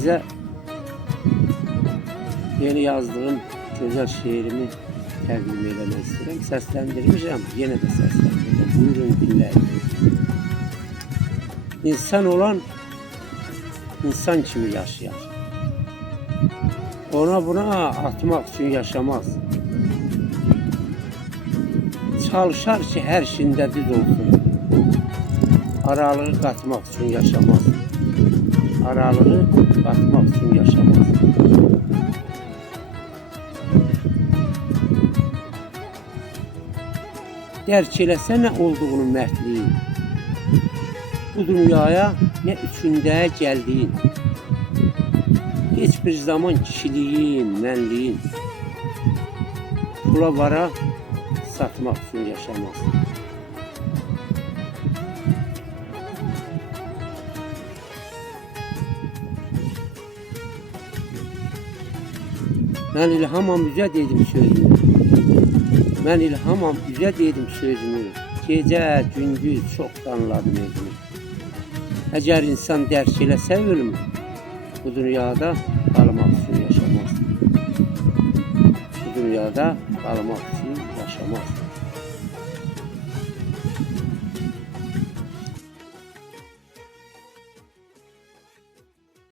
size yeni yazdığım güzel şiirimi təqdim eləmək istəyirəm. Səsləndirmişəm, yenə də səsləndirəm. Buyurun, dinləyin. İnsan olan insan kimi yaşayar. Ona buna atmaq üçün yaşamaz. Çalışar ki, hər şeyində düz olsun. Aralığı qatmaq üçün yaşamaz. Aralığı qatmaq üçün yaşamaz. Dərk eləsə nə olduğunu mərdliyin, bu dünyaya nə üçündə gəldiyin, heç bir zaman kişiliyin, mənliyin, pula vara satmaq üçün yaşamaz. Mən ilhamam üzə dedim sözümü. Mən ilhamam üzə dedim sözümü. Gecə, gündüz çox danladım özümü. Əgər insan dərk eləsə ölümü, bu dünyada qalmaq üçün yaşamaz. Bu dünyada qalmaq üçün yaşamaz.